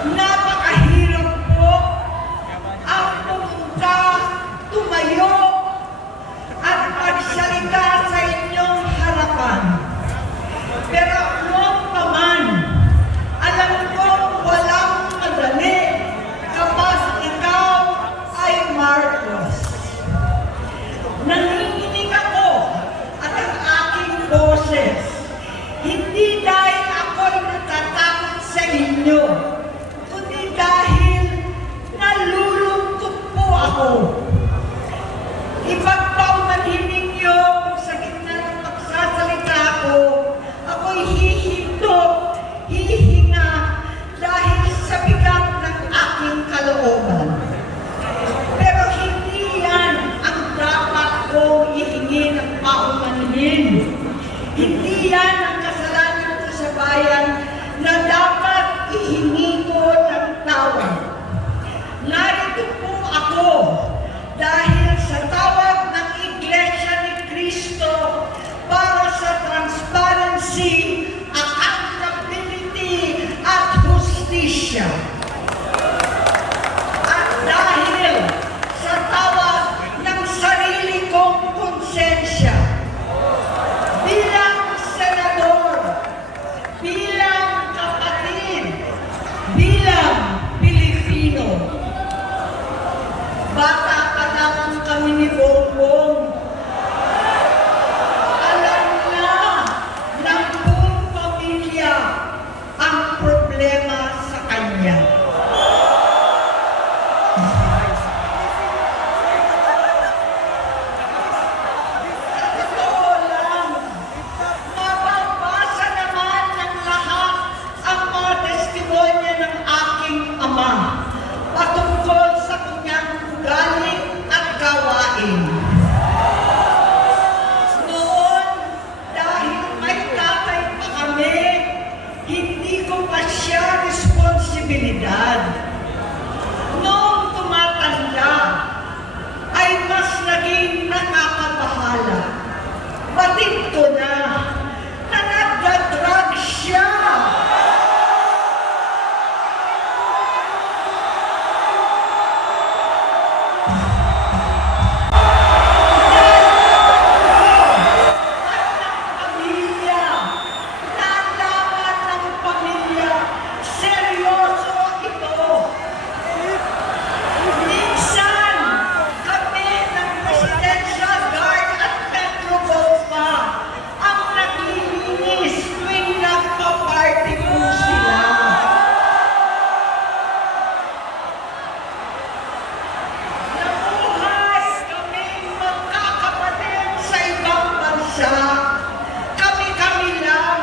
Napakahirap po ang pumunta, tumayo, at magsalita sa inyong harapan. Pero noong paman, alam kong walang madali kapag ikaw ay Marcos. Nanginginig ako at ang aking boses, hindi dahil ako'y natatakot sa inyo, kundi dahil nalulungkot po ako. Ipagpaumanhinig niyo kung sa gitna ng pagsasalita ko, ako'y hihinto, hihinga dahil sa bigat ng aking kalooban. Pero hindi yan ang dapat kong ihingi ng paumanhin. Hindi yan ang kasalanan ko sa bayan na dapat ihingi ko ng tawad. Narito po ako dahil sa tawag ng Iglesia ni Cristo para sa transparency, accountability, at hustisya. At dahil sa tawag ng sarili kong konsensya, bilang senador, bilang kapatid, bilang Pilipino. Bata pa lamang kami ni Bongbong. Alam na ng buong pamilya ang problema sa kanya. Sa totoo lang, mababasa naman ng lahat ang mga testimonya ng aking ama patungkol sa kanyang ugali at gawain. Noon, dahil may tatay pa kami, hindi ko pa siya responsibilidad. Noong tumatanda, ay mas naging nakakabahala. Batid ko na nagdadrag siya. Pamilya, nalaman ng pamilya, seryoso ito. Minsan, kami ng Presidential Guard at Metro Gold pa ang naglilinis tuwing nagpa-party po sila. Nabuhay kaming magkakapatid sa ibang bansa. Kami-kami lang.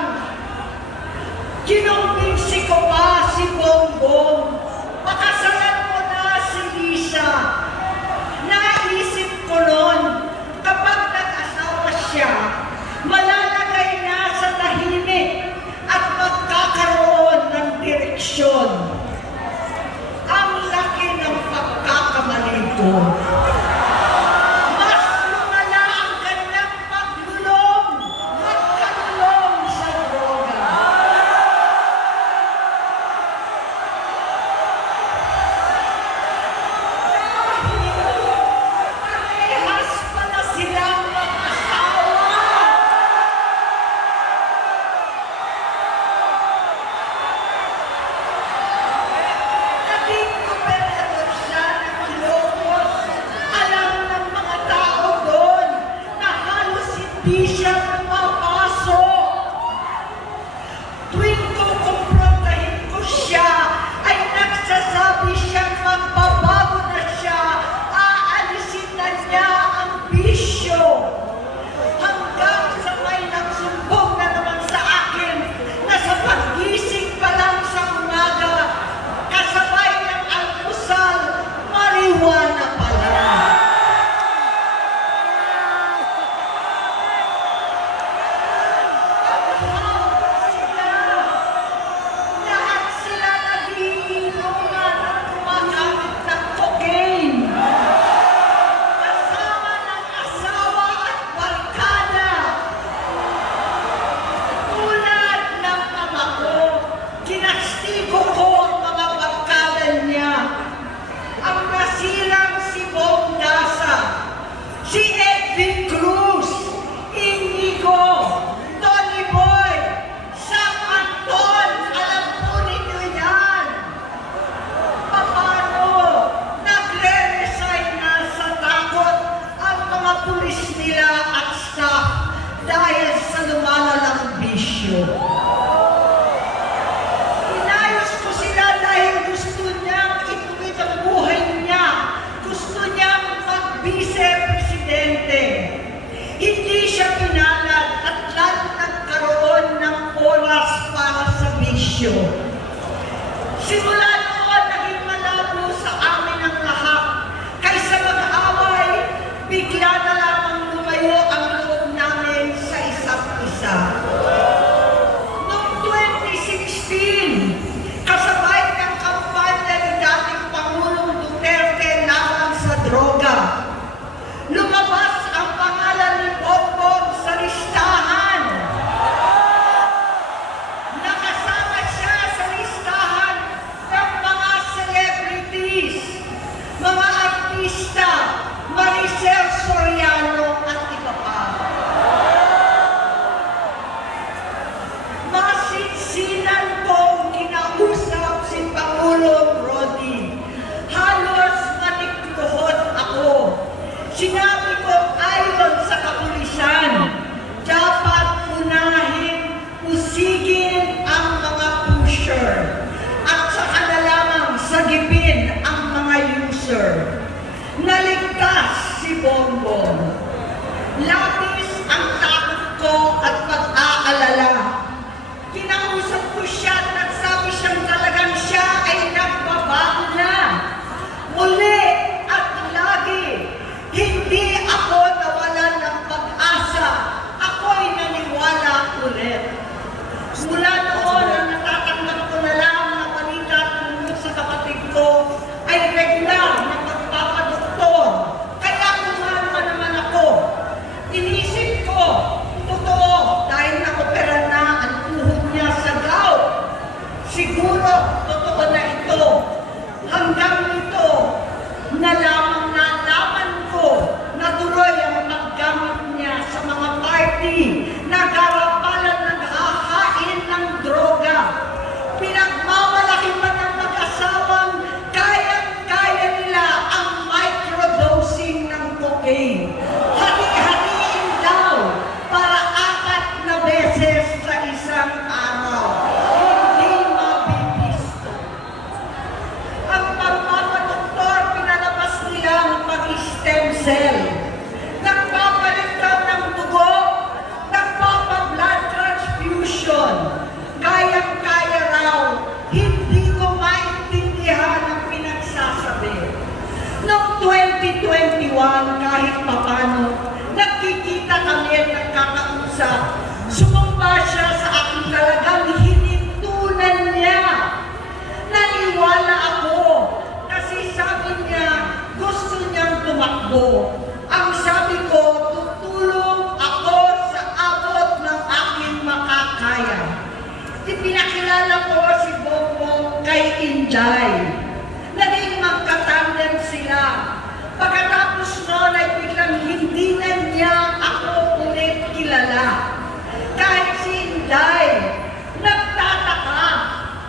Kinumbinsi ko pa si Bongbong. Pakasalan mo na si Lisa. Naisip ko noon, kapag nag-asawa siya, malalagay na sa tahimik at magkakaroon ng direksyon. Ang laki ng pagkakamali ko. Mas lumala ang kanyang paglulong, magkalulong sa droga. Simula noon, naging malabo sa amin ang lahat. Kaysa mag-away, bigla na lamang lumayo ang loob namin sa isa't isa. Noong 2016, kasabay ng kampanya ni dating Pangulong Duterte laban sa droga, lumabas ang pangalan ni Bongbong sa listahan. Nakasama siya sa listahan ng mga celebrities, mga artista, Maricel Soriano at iba pa. Masinsinan kong kinausap si Pangulong Rodi. Halos manikluhod ako. Sinabi ko ayon sa kapulisan, dapat unahin, usigin ang mga pusher at saka na lamang sagipin ang mga user. Naligtas si Bongbong. Labis ang takot ko at pag-aalala. Kinausap ko siya at nagsabi siyang talagang siya ay nagbabago na. Muli at lagi, hindi ako nawalan ng pag-asa. Ako'y naniwala ulit. Mula noon na natatanggap ko na lang na balita tungkol sa kapatid ko ay regular na pagpapadoktor. Kaya kumalma naman ako. Inisip ko, totoo, dahil na-opera na ang tuhod niya sa gout. Siguro, totoo na ito. Hanggang nito, nalaman ko na tuloy ang paggamit niya sa mga party na garapalan naghahain ng droga. Pinagmamalaki pa ng mag-asawang kayang-kaya nila ang microdosing ng cocaine. Hati-hatiin daw para 4 na beses sa isang araw. Hindi mabibisto. Ang pagpapadoktor, pinalabas nila ang pag-stem cell. Nagpapalit daw ng dugo, nagpapa-blood transfusion. Kayang-kaya raw, hindi ko maintindihan ang pinagsasabi. Noong 2021, kahit papano, nagkikita kami at nagkakausap. Sumumpa siya sa aking talagang hinintunan niya. Naniwala ako kasi sabi niya gusto niyang tumakbo. Ang sabi ko, tutulong ako sa abot ng aking makakaya. Ipinakilala ko si Bongbong kay Inday. Naging magkatandem sila. Pagkatapos noon ay biglang hindi na niya ako ulit kilala. Kahit si Inday, nagtataka,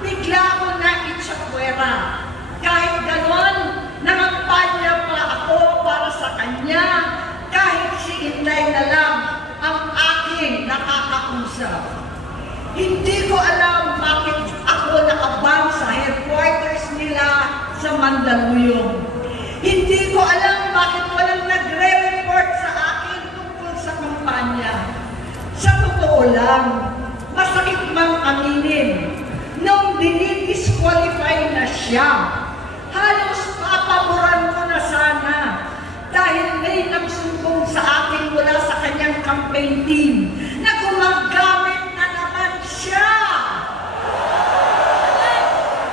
bigla ko na itsapwera. Kahit ganon, nangampanya pa ako para sa kanya. Kahit si Inday na lang ang aking nakakausap. Hindi ko alam bakit ako nakabang sa headquarters nila sa Mandaluyong. Hindi ko alam bakit walang nagre-report sa akin tungkol sa kampanya. Sa totoo lang, masakit mang aminin, nung dinidisqualify na siya, halos papaboran ko na sana dahil may nagsumbong sa akin mula sa kanyang campaign team na gumagamit na naman siya.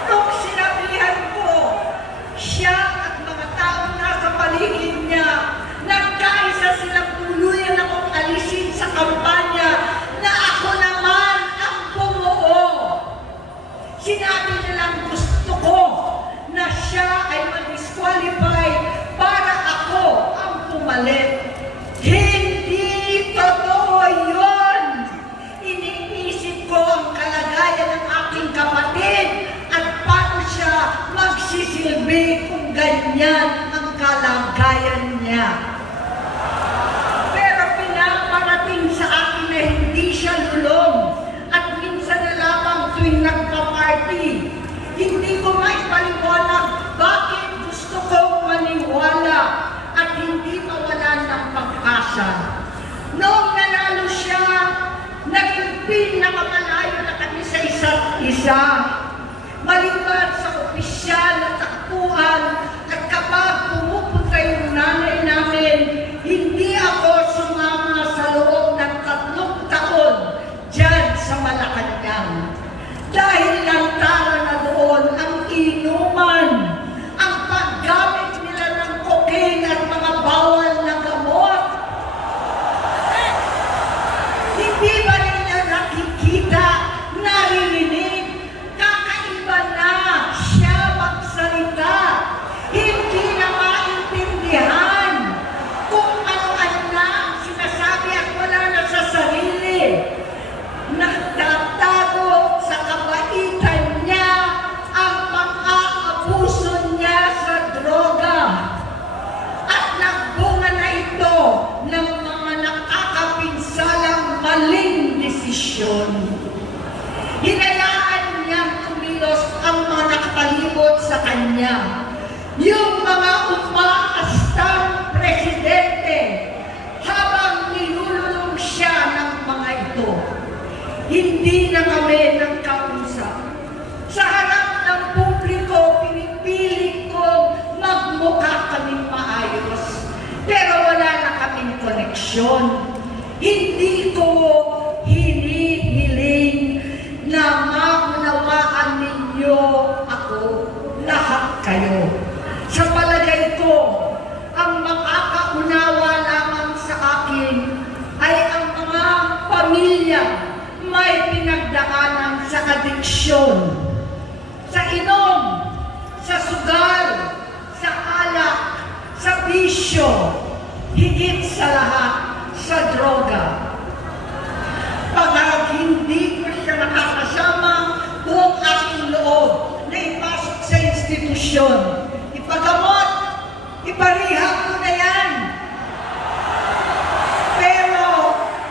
Nung sinabihan ko, siya at mga taong nasa paligid niya, nagkaisa silang tuluyan akong alisin sa kampanya na ako naman ang bumuo. Sinabi nilang gusto ko na siya ay mag-disqualify para ako ang pumalit. Hindi totoo yun! Iniisip ko ang kalagayan ng aking kapatid at paano siya magsisilbi kung ganyan ang kalagayan niya. Pero pinaparating sa akin na hindi siya lulong at minsan na lamang tuwing nagpa-party. Hindi ko maipaliwanag bakit gusto kong maniwala at hindi mawalan ng pag-asa. Noong nanalo siya, naging pinakamalayo na kami sa isa't isa. Maliban kanya. Yung mga umaastang presidente habang nilululong siya ng mga ito, hindi na kami nagkausap. Sa harap ng publiko, pinipilit kong magmukha kaming maayos. Pero wala na kaming koneksyon. Hindi ko hinihiling na maunawaan ninyo ako, lahat kayo. Sa palagay ko, ang makakaunawa lamang sa akin ay ang mga pamilya may pinagdaanan sa adiksyon, sa inom, sa sugal, sa alak, sa bisyo, higit sa lahat, sa droga. Pag hindi ko siya nakakasama, buong aking loob na ipasok sa institusyon, ipagamot, iparihab ko na yan. Pero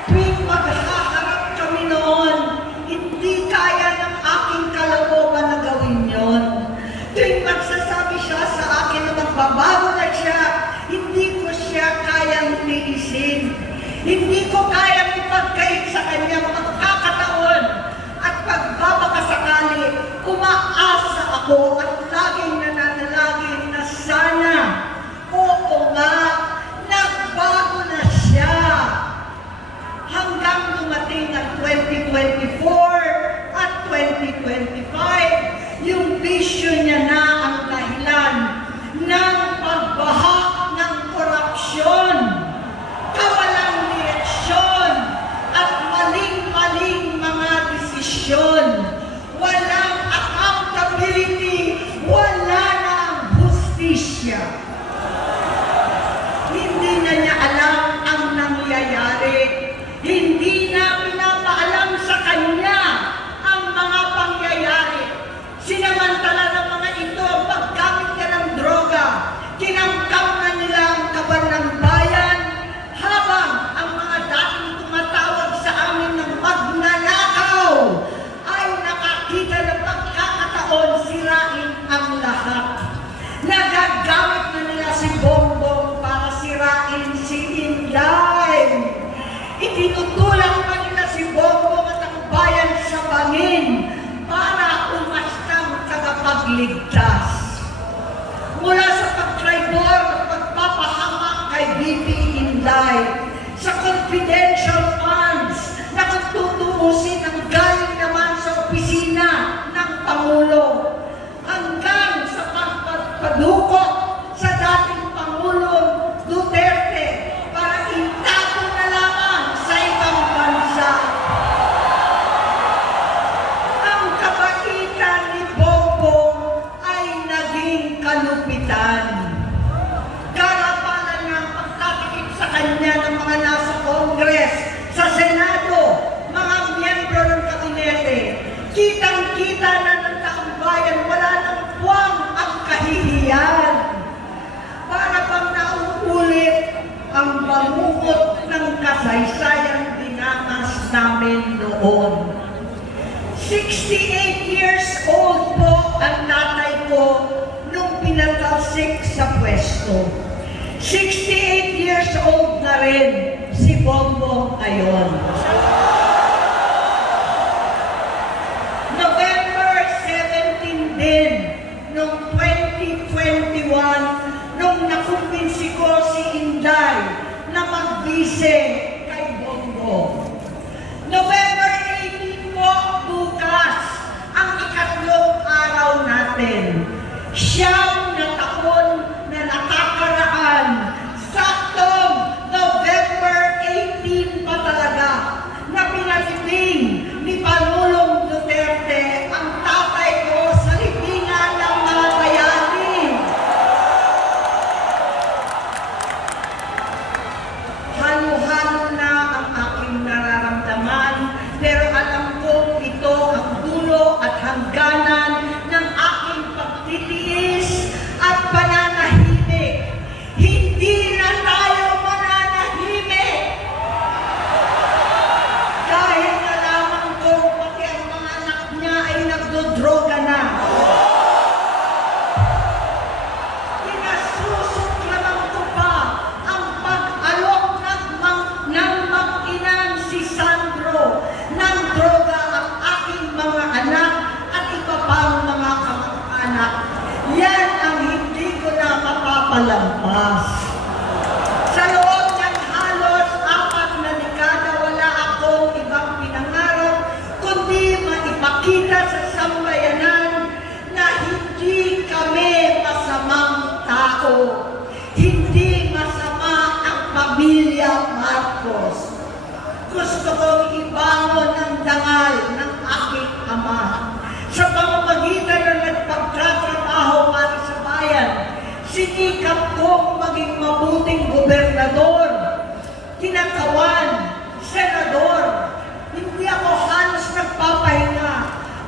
tuwing maghaharap kami noon, hindi kaya ng aking kalooban na gawin yon. Tuwing magsasabi siya sa akin na magbabago na siya, hindi ko siya kayang tiisin. Hindi ko kayang ipagkait sa kanya mga pagkakataon at pagbabakasakali, umaasa ako at laging nananalangin na sana, oo nga, nagbago na siya. Hanggang dumating ang 2024 at 2025, yung bisyo niya na ang dahilan ng pagbaha ng korupsyon, kawalang direksyon, at maling-maling mga desisyon. Walang accountability, wala na ang hustisya. Hindi na niya alam ang nangyayari. Hindi na pinapaalam sa kanya ang mga pangyayari. Sinamantala ng mga ito ang paggamit niya ng droga. Kinamkam na nila ang kaban ng bayan habang ang mga dating tumatawag sa amin ng magnanakaw ay nakakita ng pagkakataon sirain ang lahat. Nagagamit na nila si Bongbong para sirain si Inday. Itinutulak pa nila si Bongbong at ang bayan sa bangin para umastang tagapagligtas. Mula sa pagtraidor at pagpapahamak kay VP Inday, sa confidential funds na kung tutuusin ang galing naman sa opisina ng Pangulo, hanggang sa pagpadukot sa dating Pangulong Duterte para itago na lamang sa ibang bansa. Ang kabaitan ni Bongbong ay naging kalupitan. Karapalan ng pagtatakip sa kanya ng mga nasa Congress, sa Senado, mga miyembro ng kabinete. Kitang-kita na ng taong bayan, wala nang puwang ang kahihiyan. Para bang nauulit ang bangungot ng kasaysayang dinamas namin noon. 68 years old po ang tatay ko nung pinatalsik sa pwesto. 68 years old na rin si Bongbong ngayon. November 17 din noong 2021 nung nakumbinsi ko si Inday na magbise kay Bongbong. November 18 po bukas ang ikatlong araw natin. Siyam na taon na nakakaraan. Saktong November 18 pa talaga na pinalibing ni Pangulong Duterte ang tatay ko sa libingan ng mga bayani. Halo-halo na ang aking nararamdaman, pero alam kong ito ang dulo at hangganan ng aking pagtitiis malampas. Sa loob ng halos 4 na dekada, wala akong ibang pinangarap kundi maipakita sa sambayanan na hindi kami masamang tao. Hindi masama ang pamilya Marcos. Gusto kong ibangon ang dangal ng aking ama sa pamamagitan ng nagpagtatrabaho para sa bayan. Sinikap kong maging mabuting gobernador, kinakawan, senador. Hindi ako halos nagpapahinga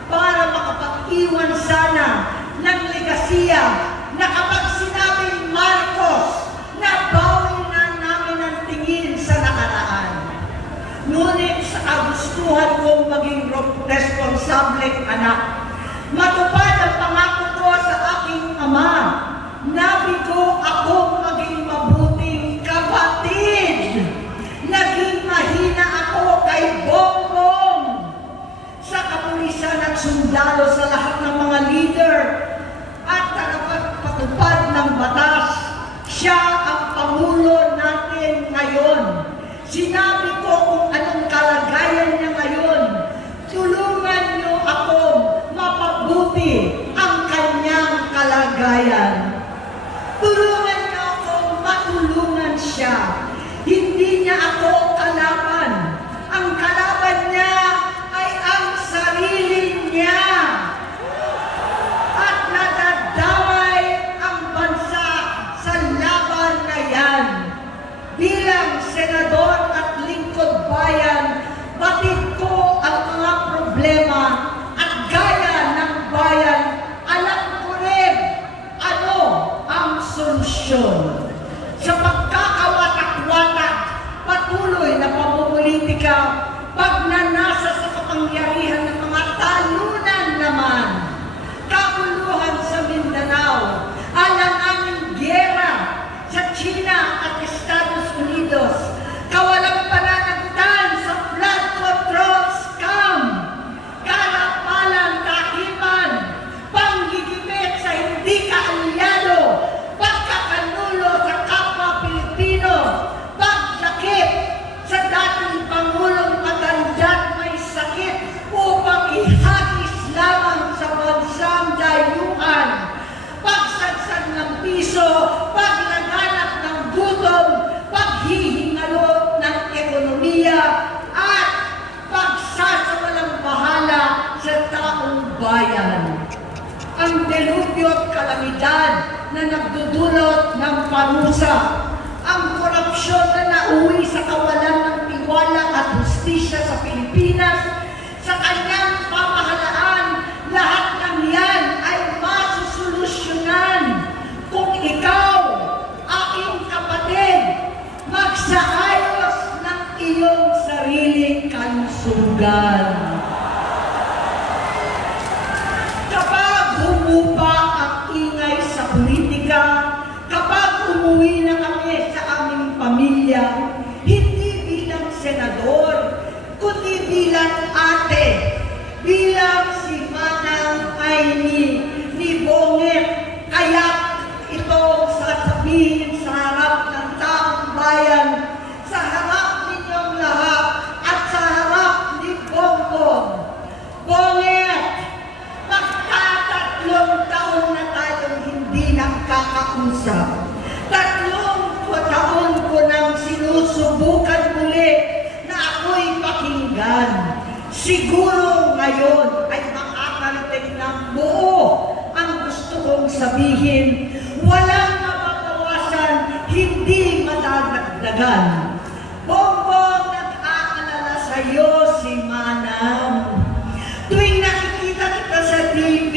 para makapag-iwan sana ng legasiya na kapag sinabing Marcos, nabawi na namin ang tingin sa nakaraan. Ngunit sa kagustuhan kong maging responsableng anak, matupad ang pangako ko sa aking ama. Nabigo akong maging mabuting kapatid. Naging mahina ako kay Bongbong. Sa kapulisan at sundalo, sa lahat ng mga leader at tagapagpatupad ng batas, siya ang Pangulo natin ngayon. Sinabi ko kung anong kalagayan niya ngayon. Tulungan niyo ako mapabuti ang kanyang kalagayan. Tulungan niyo ako matulungan siya. Hindi niya ako kalaban. Ang kalaban niya ay ang sarili niya. At nadadamay ang bansa sa laban na yan. Bilang senador at lingkod bayan, batid ko ang mga problema at gaya ng bayan, alam ko rin ano ang solusyon. Sa pagkakawatak-watak, patuloy na pamumulitika, pagnanasa sa kapangyarihan ng mga talunan naman, kabuluhan sa Mindanao, alanganing gyera sa China at Estados Unidos, kawalang pananagutan sa flood control scam, karapalang kahiman, panggigipit sa hindi kaalyado, pagkakanulo sa kapwa Pilipino, pagdakip sa dating Pangulong matandang may sakit upang ihagis lamang sa bansang dayuhan, pagsadsad ng piso, paglaganap ng gutom, paghihingalo ng ekonomiya, at pagsasawalang bahala sa taong bayan. Ang delubyo at kalamidad na nagdudulot ng parusa, ang korupsyon na nauwi sa kawalan ng tiwala at hustisya sa Pilipinas, sa kanyang pamahalaan, lahat ng yan ay masusolusyonan kung ikaw, aking kapatid, magsaayos ng iyong sariling kalusugan. Kapag humupa ang ingay sa politika, kapag umuwi na kami sa aming pamilya, hindi bilang senador, kundi bilang ate, bilang si Manang Aimee ni Bonget, kaya ito sasabihin sa harap ng taong bayan, sa harap ninyong lahat, at sa harap ni Bongbong. Bonget, magtatatlong taon na tayong hindi nakakausap. 3 taon ko nang sinusubukan muli na ako'y pakinggan. Siguro ngayon ay makakarating ng buo ang gusto kong sabihin. Walang mababawasan, hindi madadagdagan. Bongbong, nag-aalala sa iyo si Manang. Tuwing nakikita kita sa TV,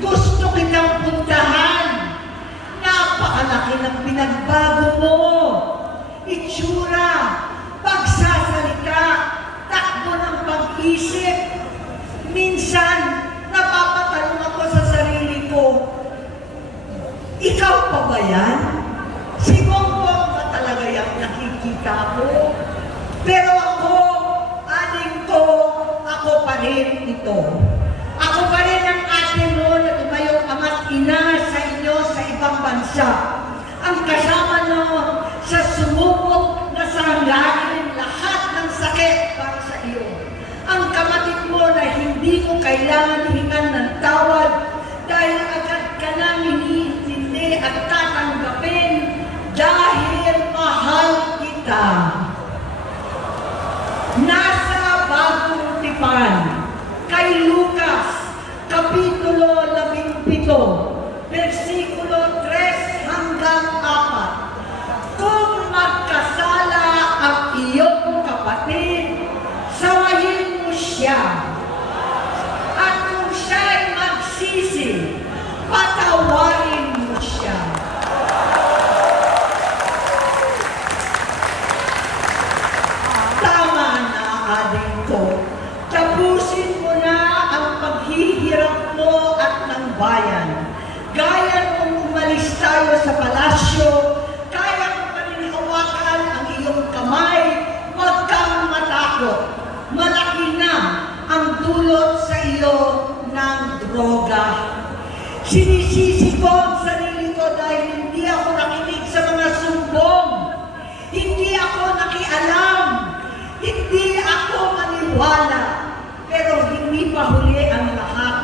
gusto kitang puntahan. Napakalaki ng pinagbago mo. Itsura, pagsasalita, takbo ng pag-isip. Minsan, napapatanong ako sa sarili ko, ikaw pa ba yan? Si Bongbong ba talaga yung nakikita ko? Pero ako, aling ko, ako pa rin ito. Ako pa rin ang ate mo na tumayong ama't ina sa inyo sa ibang bansa. versikulo 3 hanggang 4. Kung magkasala ang iyong kapatid, sawayin mo siya. At kung siya'y magsisi, patawarin mo siya. Tama na, adik ko. Tapusin mo na ang paghihirap mo at ng bayan. Gaya nung umalis tayo sa palasyo, kaya mo pa rin hawakan ang iyong kamay, huwag kang matakot. Malaki na ang dulot sa iyo ng droga. Sinisisi ko ang sarili ko dahil hindi ako nakinig sa mga sumbong. Hindi ako nakialam. Hindi ako maniwala. Pero hindi pa huli ang lahat.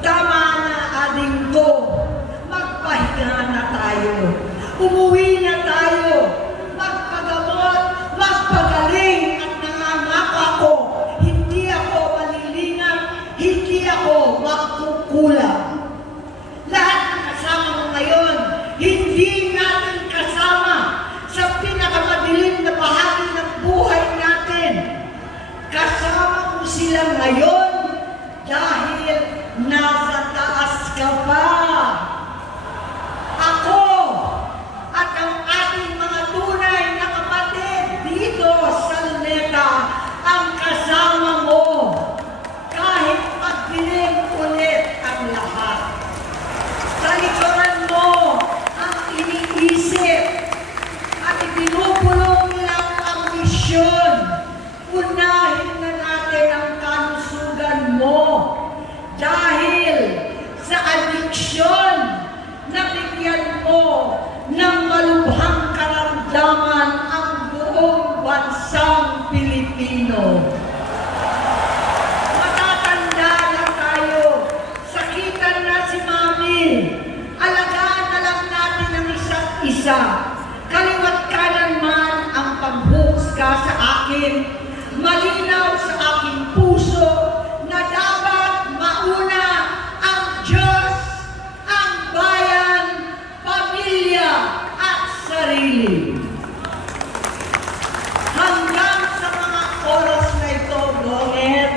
Tama na, ading ko. Magpahinga na tayo. Umuwi na tayo. Magpagamot, magpagaling at nangangako ako. Hindi ako malilinang, hindi ako magkukulang. Lahat ng kasama mo ngayon, hindi natin kasama sa pinakamadilim na bahagi ng buhay natin. Kasama mo sila ngayon dahil nasa taas ka pa. Ako at ang ating mga tunay na kapatid dito sa Luneta ang kasama mo kahit magdilim ulit ang lahat. Talikuran mo ang iniisip at ibinubulong lang ang misyon. Unahin na natin ang kalusugan mo dahil sa adiksyon na bigyan mo ng malubhang karamdaman ang buong bansang Pilipino. Matatanda na tayo. Sakitan na si Mami. Alagaan na lang natin ang isa't isa. Kaliwat kanan man ang panghuhusga sa akin. Malinaw sa aking puso na dapat mauna ang Diyos, ang bayan, pamilya at sarili. Hanggang sa mga oras na ito, Bonget,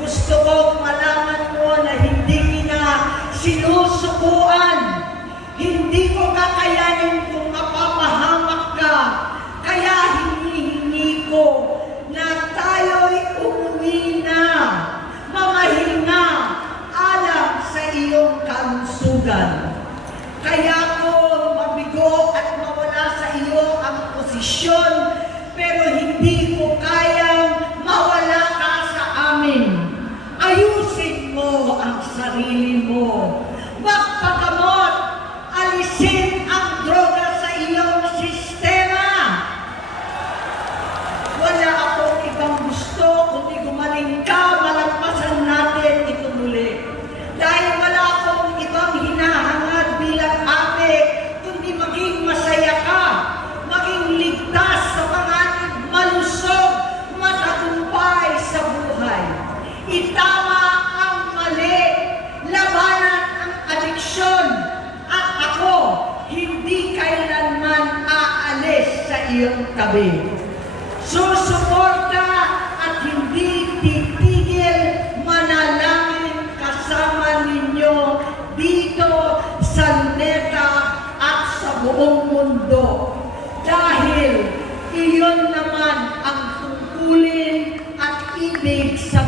gusto kong malaman mo na hindi na sinusukuan. Hindi ko kakayanin kung mapapahamak ka. Kaya hinihingi ko na tayo'y umuwi na, mamahinga, alam sa iyong kalusugan. Kaya ko mabigo at mawala sa iyo ang posisyon, pero hindi ko kayang mawala ka sa amin. Ayusin mo ang sarili mo. Magpagamot, alisin ang droga sa iyong sistema. Wala akong ibang gusto kundi gumaling ka, malagpasan natin ito muli. Dahil wala akong ibang hinahangad bilang ate, kundi maging masaya ka, maging ligtas sa panganib, malusog, matagumpay sa buhay. Itama ang mali, labanan ang adiksyon, at ako hindi kailanman aalis sa iyong tabi. Susuporta at hindi titigil, manalangin kasama ninyo dito sa Luneta at sa buong mundo. Dahil iyon naman ang tungkulin at ibig sa